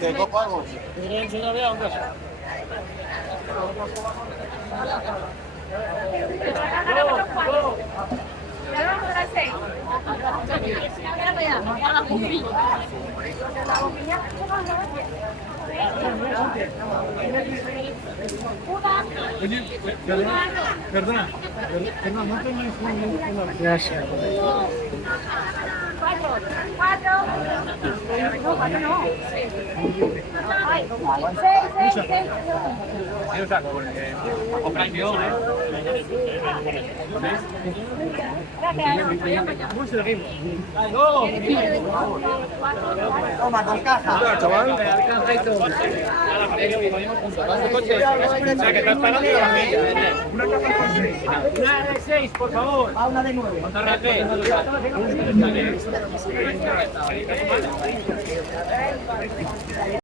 ¿Qué copa hago? Oye, perdona, no tenéis una... Gracias. Cuatro. No, cuatro no. Seis. Yo saco porque comprensión, ¿Cómo seguimos? ¡No! Toma, con caja. Chaval, caja y todo. ¿Que estás pagando la mía? Una caja con 6. Una de 6, por favor. A una de 9. ¿Cuánto